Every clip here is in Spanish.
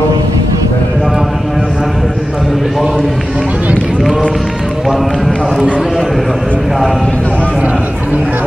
la máquina de antes está en el móvil, cuando es esa burbuja de la cerca de la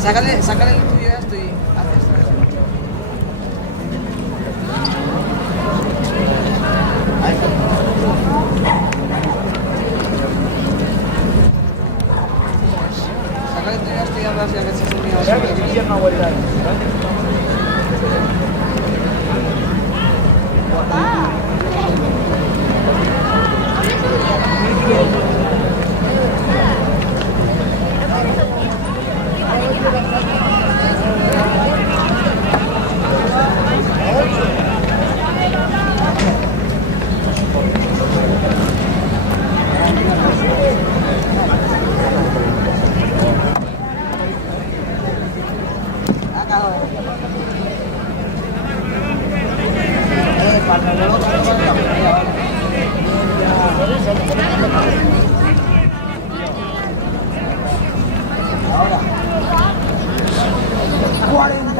Sácale el tuyo a esto y haces esto. Sácale el tuyo a esto y hablas y a ver si es el mío.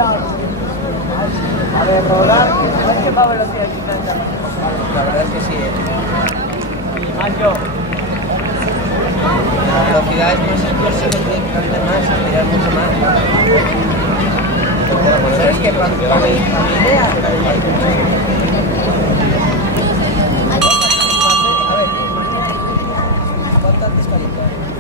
A ver, rodar, no es que va a velocidad diferente. La verdad es que sí, Y más yo. La velocidad es más incluso que tiene que caminar más, tirar mucho más. Pero es que para mi idea, a ver, ¿cuántas descalificadas?